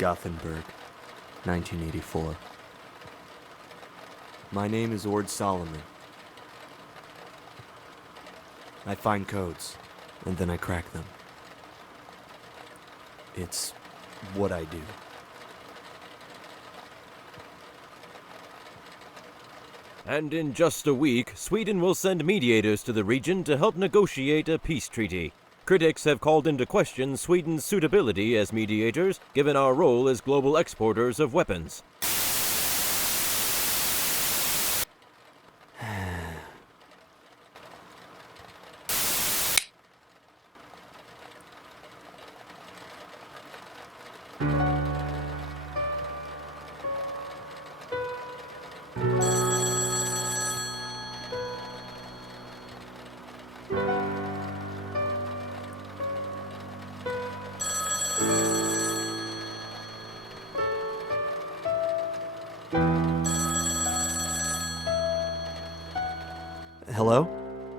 Gothenburg, 1984. My name is Ord Salomon. I find codes, and then I crack them. It's what I do. And in just a week, Sweden will send mediators to the region to help negotiate a peace treaty. Critics have called into question Sweden's suitability as mediators, given our role as global exporters of weapons. Hello?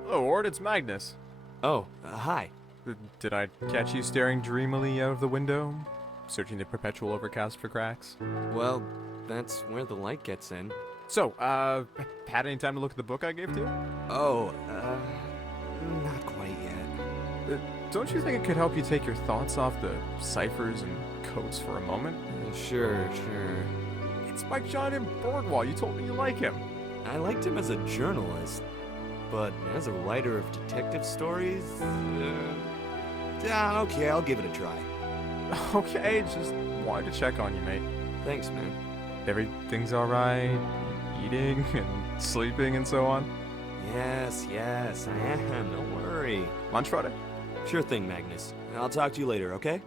Hello, Ord, it's Magnus. Oh, hi. Did I catch you staring dreamily out of the window? Searching the perpetual overcast for cracks? Well, that's where the light gets in. So, had any time to look at the book I gave to you? Oh, not quite yet. Don't you think it could help you take your thoughts off the ciphers and codes for a moment? Sure. It's by Jonatan Bergwall. You told me you like him. I liked him as a journalist, but as a writer of detective stories, yeah, okay, I'll give it a try. Okay, just wanted to check on you, mate. Thanks, man. Everything's alright? Eating and sleeping and so on? Yes, I am, don't worry. Lunch Friday? Sure thing, Magnus. I'll talk to you later, okay?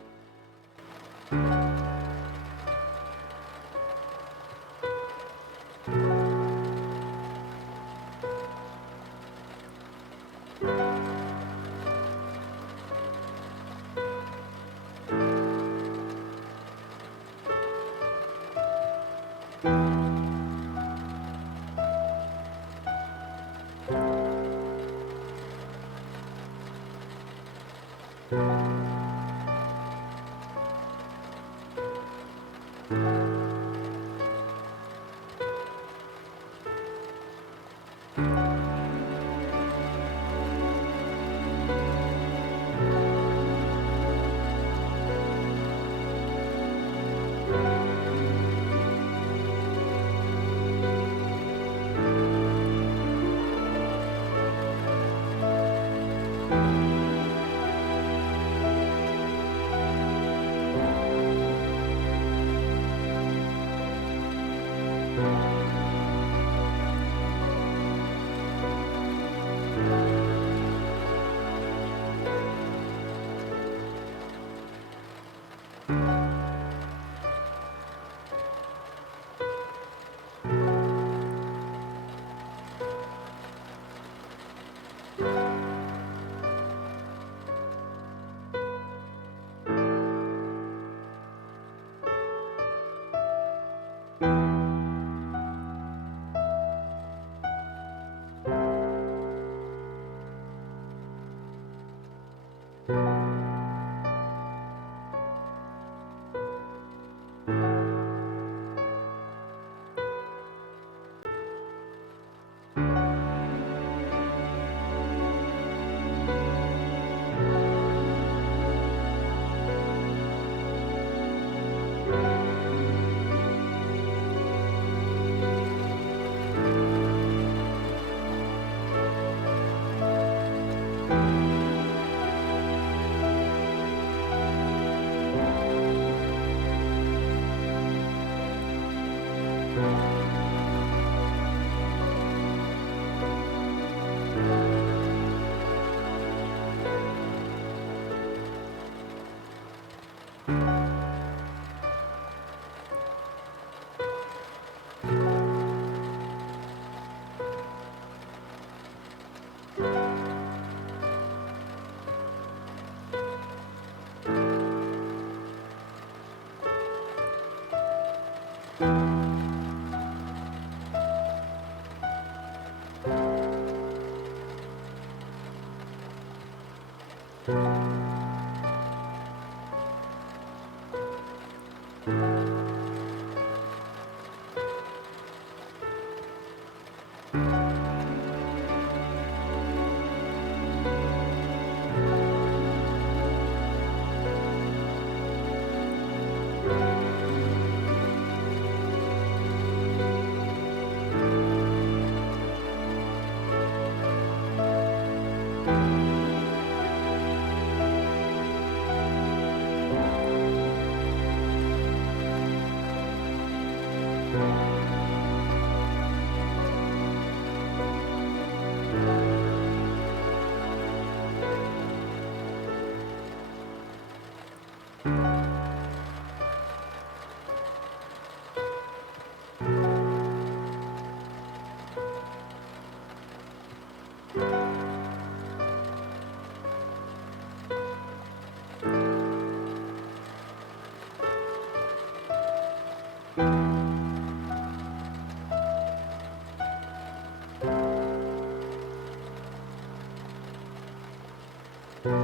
Magnus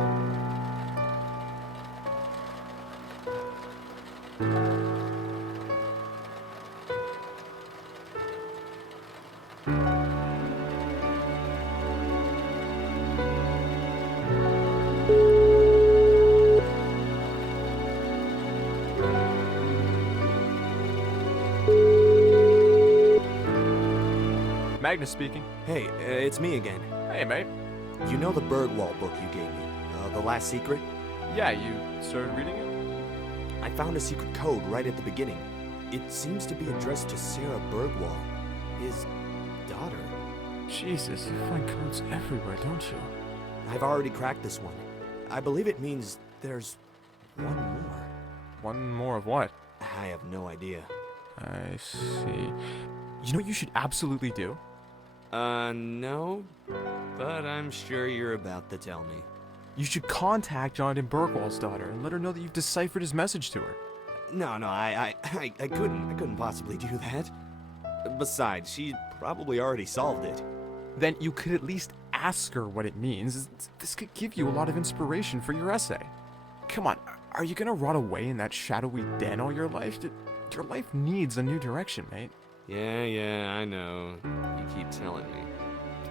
speaking. Hey, it's me again. Hey, mate. You know the Bergwall book you gave me? The Last Secret? Yeah, you started reading it? I found a secret code right at the beginning. It seems to be addressed to Sara Bergwall, his daughter. Jesus, you find codes everywhere, don't you? I've already cracked this one. I believe it means there's one more. One more of what? I have no idea. I see. You know what you should absolutely do? No, but I'm sure you're about to tell me. You should contact Jonatan Bergwall's daughter and let her know that you've deciphered his message to her. No, I couldn't possibly do that. Besides, she probably already solved it. Then you could at least ask her what it means. This could give you a lot of inspiration for your essay. Come on, are you gonna rot away in that shadowy den all your life? Your life needs a new direction, mate. Yeah, I know. You keep telling me.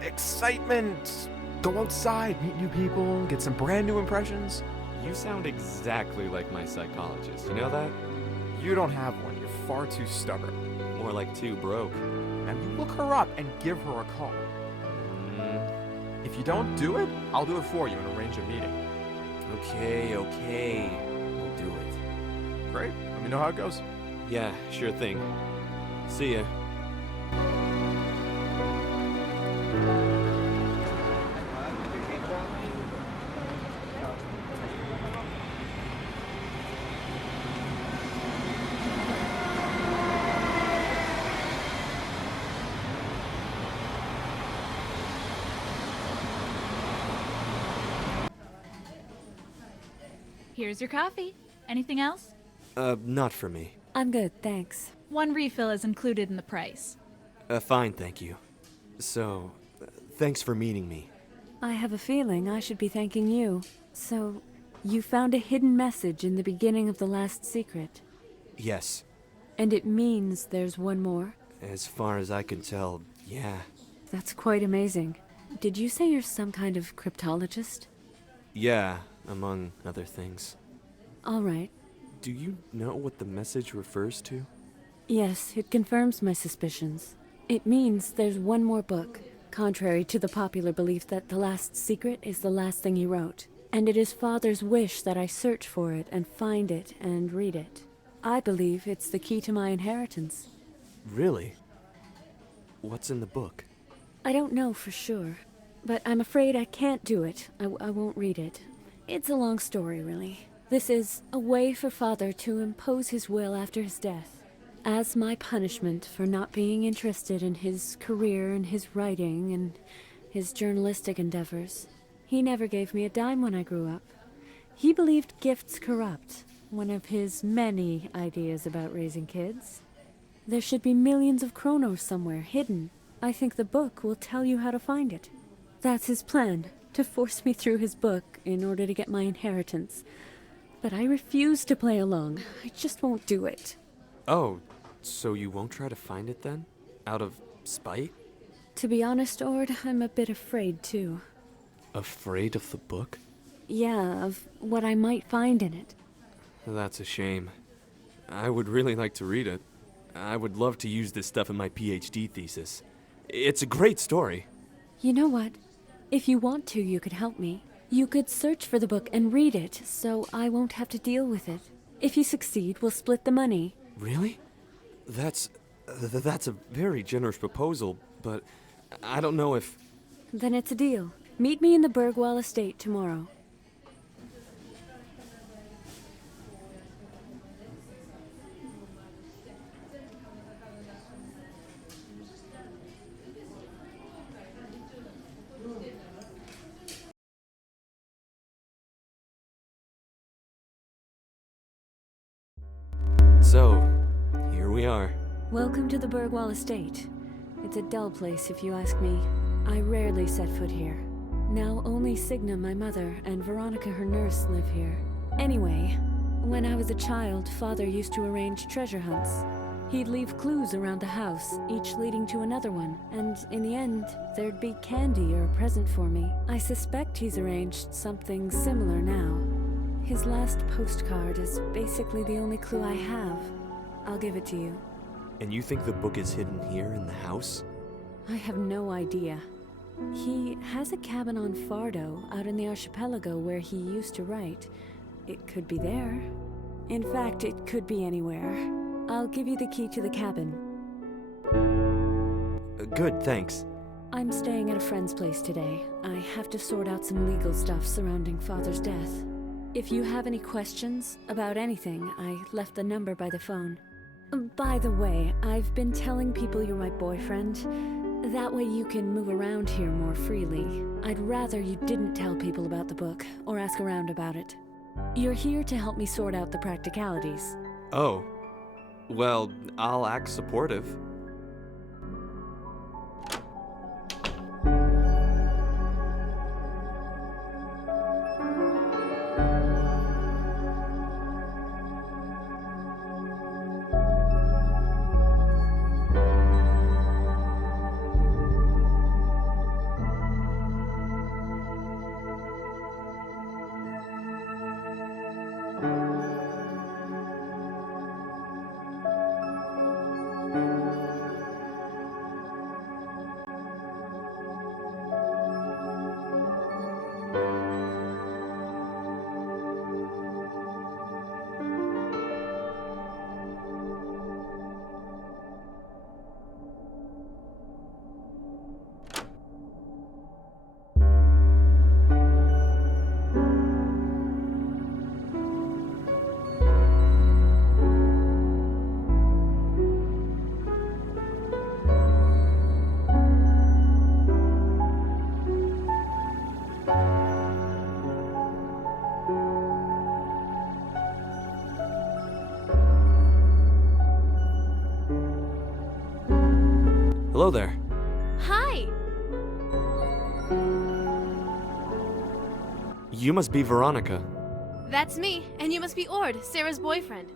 Excitement! Go outside, meet new people, get some brand new impressions. You sound exactly like my psychologist, you know that? You don't have one, you're far too stubborn. More like too broke. Now you look her up and give her a call. If you don't do it, I'll do it for you and arrange a meeting. Okay. We'll do it. Great, let me know how it goes. Yeah, sure thing. See ya. Here's your coffee. Anything else? Not for me. I'm good, thanks. One refill is included in the price. Fine, thank you. So, thanks for meeting me. I have a feeling I should be thanking you. So, you found a hidden message in the beginning of The Last Secret. Yes. And it means there's one more? As far as I can tell, yeah. That's quite amazing. Did you say you're some kind of cryptologist? Yeah, among other things. All right. Do you know what the message refers to? Yes, it confirms my suspicions. It means there's one more book, contrary to the popular belief that The Last Secret is the last thing he wrote. And it is Father's wish that I search for it and find it and read it. I believe it's the key to my inheritance. Really? What's in the book? I don't know for sure, but I'm afraid I can't do it. I won't read it. It's a long story, really. This is a way for Father to impose his will after his death. As my punishment for not being interested in his career and his writing and his journalistic endeavors. He never gave me a dime when I grew up. He believed gifts corrupt, one of his many ideas about raising kids. There should be millions of kronos somewhere hidden. I think the book will tell you how to find it. That's his plan, to force me through his book in order to get my inheritance. But I refuse to play along. I just won't do it. Oh, so you won't try to find it then? Out of spite? To be honest, Ord, I'm a bit afraid too. Afraid of the book? Yeah, of what I might find in it. That's a shame. I would really like to read it. I would love to use this stuff in my PhD thesis. It's a great story. You know what? If you want to, you could help me. You could search for the book and read it, so I won't have to deal with it. If you succeed, we'll split the money. Really? That's a very generous proposal, but I don't know if... Then it's a deal. Meet me in the Bergwall estate tomorrow. So, here we are. Welcome to the Bergwall estate. It's a dull place, if you ask me. I rarely set foot here. Now only Signa, my mother, and Veronica, her nurse, live here. Anyway, when I was a child, Father used to arrange treasure hunts. He'd leave clues around the house, each leading to another one, and in the end, there'd be candy or a present for me. I suspect he's arranged something similar now. His last postcard is basically the only clue I have. I'll give it to you. And you think the book is hidden here in the house? I have no idea. He has a cabin on Fardo, out in the archipelago where he used to write. It could be there. In fact, it could be anywhere. I'll give you the key to the cabin. Good, thanks. I'm staying at a friend's place today. I have to sort out some legal stuff surrounding Father's death. If you have any questions about anything, I left the number by the phone. By the way, I've been telling people you're my boyfriend. That way you can move around here more freely. I'd rather you didn't tell people about the book, or ask around about it. You're here to help me sort out the practicalities. Oh. Well, I'll act supportive. Hello there. Hi! You must be Veronica. That's me, and you must be Ord, Sarah's boyfriend.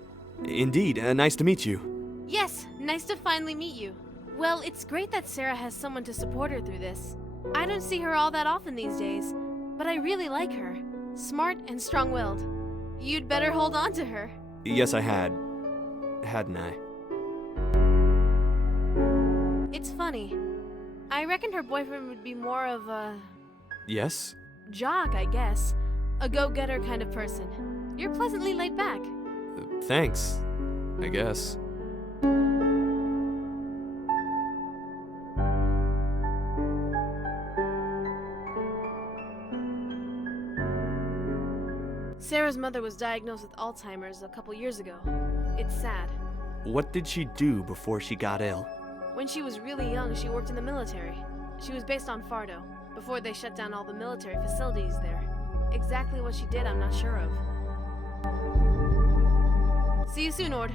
Indeed, nice to meet you. Yes, nice to finally meet you. Well, it's great that Sarah has someone to support her through this. I don't see her all that often these days, but I really like her. Smart and strong-willed. You'd better hold on to her. Yes, I had. Hadn't I? It's funny. I reckoned her boyfriend would be more of a Yes? jock, I guess. A go-getter kind of person. You're pleasantly laid back. Thanks, I guess. Sarah's mother was diagnosed with Alzheimer's a couple years ago. It's sad. What did she do before she got ill? When she was really young, she worked in the military. She was based on Fardo, before they shut down all the military facilities there. Exactly what she did, I'm not sure of. See you soon, Ord.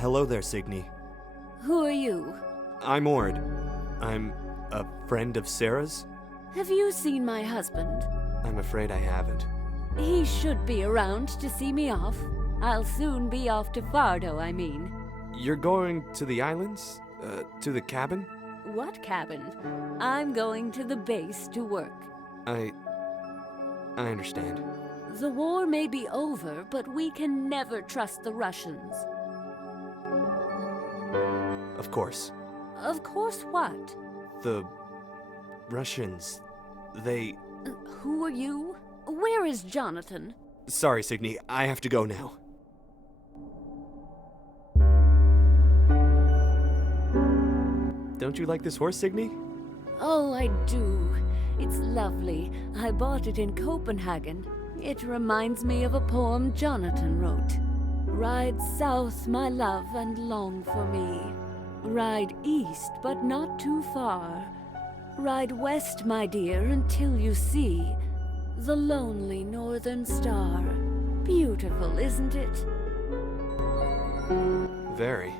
Hello there, Signy. Who are you? I'm Ord. I'm a friend of Sarah's? Have you seen my husband? I'm afraid I haven't. He should be around to see me off. I'll soon be off to Fardo, I mean. You're going to the islands? To the cabin? What cabin? I'm going to the base to work. I understand. The war may be over, but we can never trust the Russians. Of course. Of course what? The Russians, they... Who are you? Where is Jonatan? Sorry, Signy, I have to go now. Don't you like this horse, Signy? Oh, I do. It's lovely. I bought it in Copenhagen. It reminds me of a poem Jonatan wrote. Ride south, my love, and long for me. Ride east, but not too far. Ride west, my dear, until you see the lonely northern star. Beautiful, isn't it? Very.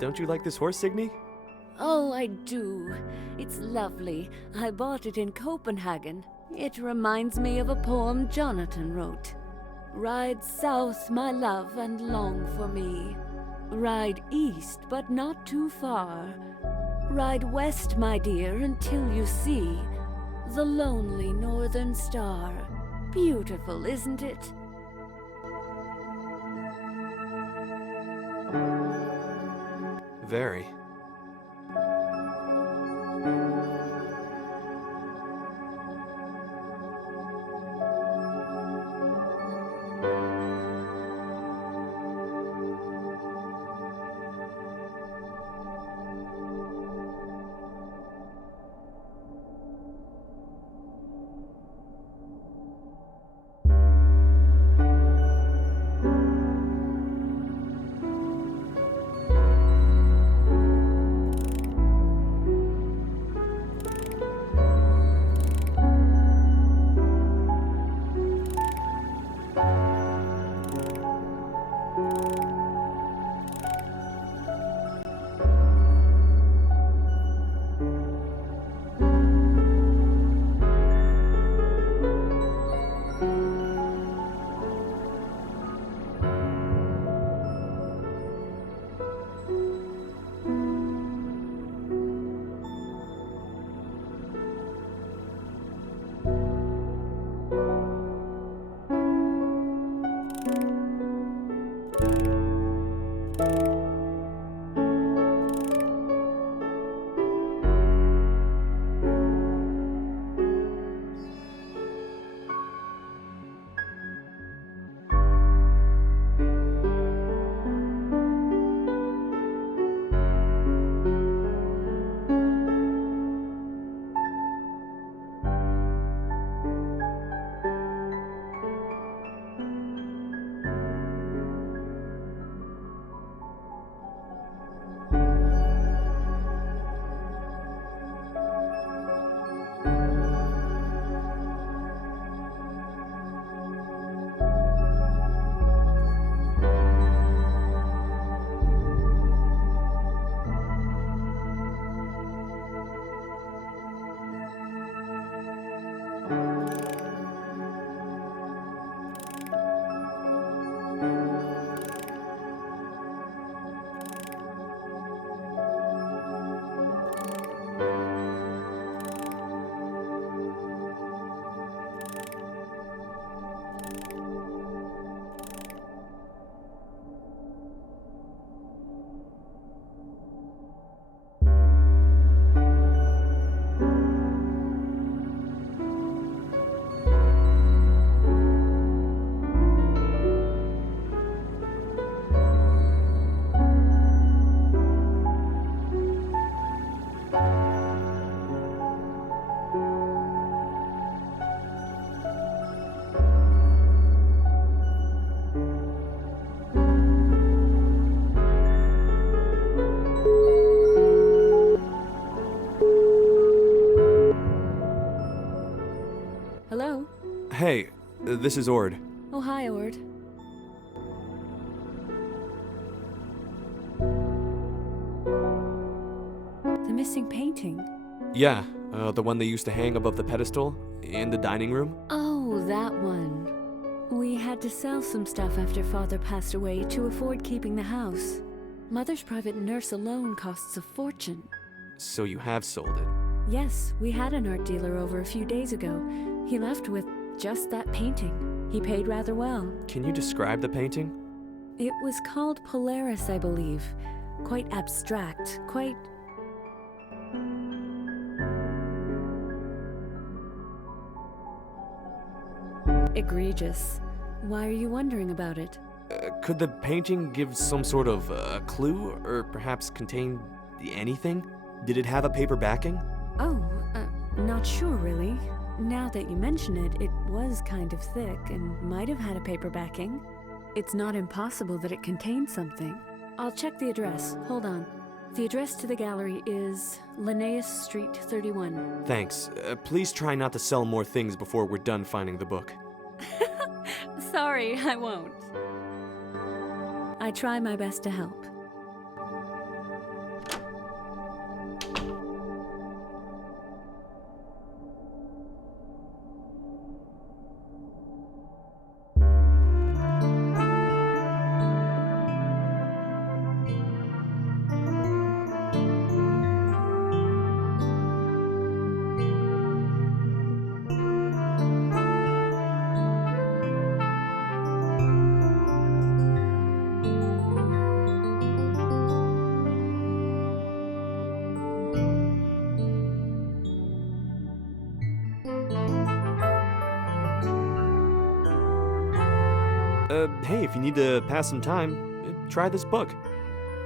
Don't you like this horse, Signy? Oh, I do. It's lovely. I bought it in Copenhagen. It reminds me of a poem Jonatan wrote. Ride south, my love, and long for me. Ride east, but not too far. Ride west, my dear, until you see the lonely northern star. Beautiful, isn't it? Very. This is Ord. Oh, hi, Ord. The missing painting. Yeah, the one they used to hang above the pedestal in the dining room. Oh, that one. We had to sell some stuff after Father passed away to afford keeping the house. Mother's private nurse alone costs a fortune. So you have sold it. Yes, we had an art dealer over a few days ago. He left with just that painting. He paid rather well. Can you describe the painting? It was called Polaris, I believe. Quite abstract, quite... egregious. Why are you wondering about it? Could the painting give some sort of clue, or perhaps contain anything? Did it have a paper backing? Oh, not sure really. Now that you mention it, it was kind of thick and might have had a paper backing. It's not impossible that it contained something. I'll check the address. Hold on. The address to the gallery is Linnaeus Street 31. Thanks. Please try not to sell more things before we're done finding the book. Sorry, I won't. I try my best to help. Hey, if you need to pass some time, try this book.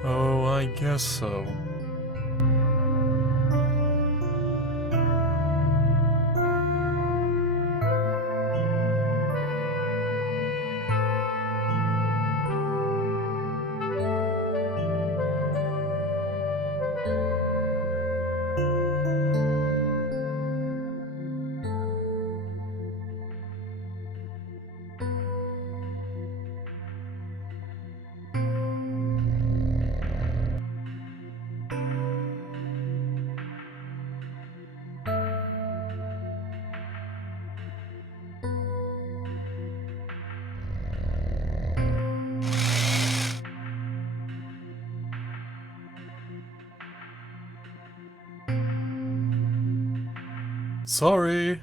Oh, I guess so. Sorry.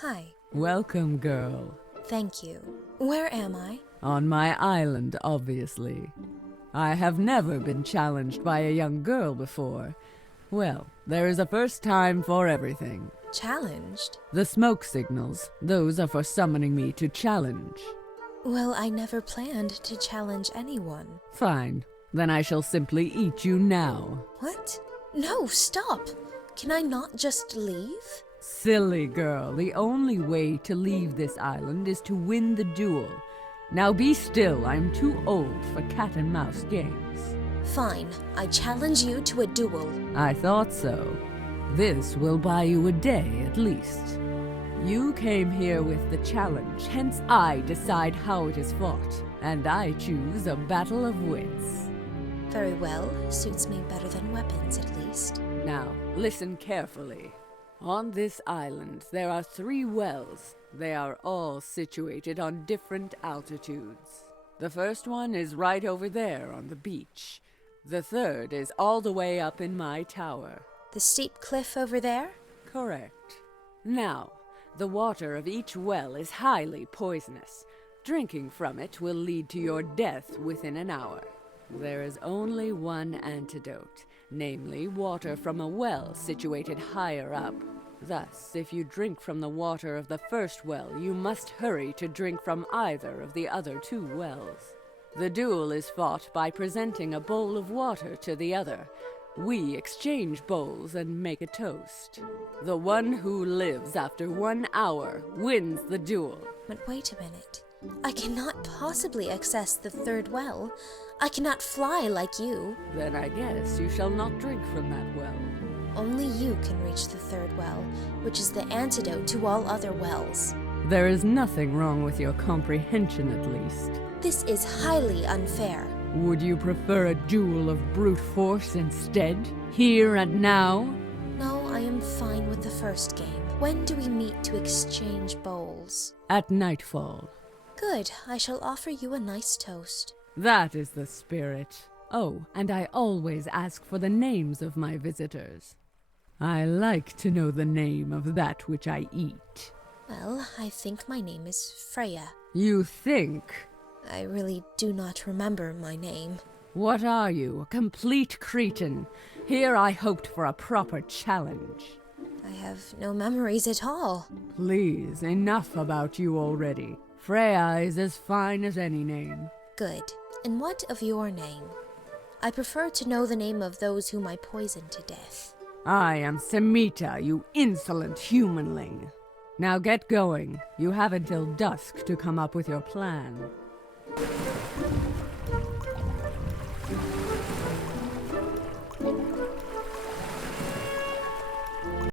Hi. Welcome, girl. Thank you. Where am I? On my island, obviously. I have never been challenged by a young girl before. Well, there is a first time for everything. Challenged? The smoke signals, those are for summoning me to challenge. Well, I never planned to challenge anyone. Fine. Then I shall simply eat you now. What? No, stop! Can I not just leave? Silly girl, the only way to leave this island is to win the duel. Now be still, I'm too old for cat and mouse games. Fine, I challenge you to a duel. I thought so. This will buy you a day at least. You came here with the challenge, hence I decide how it is fought, and I choose a battle of wits. Very well, suits me better than weapons at least. Now, listen carefully. On this island, there are 3 wells. They are all situated on different altitudes. The first one is right over there on the beach. The third is all the way up in my tower. The steep cliff over there? Correct. Now, the water of each well is highly poisonous. Drinking from it will lead to your death within an hour. There is only one antidote, namely water from a well situated higher up. Thus, if you drink from the water of the first well, you must hurry to drink from either of the other 2 wells. The duel is fought by presenting a bowl of water to the other. We exchange bowls and make a toast. The one who lives after 1 hour wins the duel. But wait a minute. I cannot possibly access the 3rd well. I cannot fly like you. Then I guess you shall not drink from that well. Only you can reach the 3rd well, which is the antidote to all other wells. There is nothing wrong with your comprehension, at least. This is highly unfair. Would you prefer a duel of brute force instead? Here and now? No, I am fine with the first game. When do we meet to exchange bowls? At nightfall. Good. I shall offer you a nice toast. That is the spirit. Oh, and I always ask for the names of my visitors. I like to know the name of that which I eat. Well, I think my name is Freya. You think? I really do not remember my name. What are you, a complete cretin? Here I hoped for a proper challenge. I have no memories at all. Please, enough about you already. Freya is as fine as any name. Good. And what of your name? I prefer to know the name of those whom I poisoned to death. I am Semita, you insolent humanling. Now get going. You have until dusk to come up with your plan.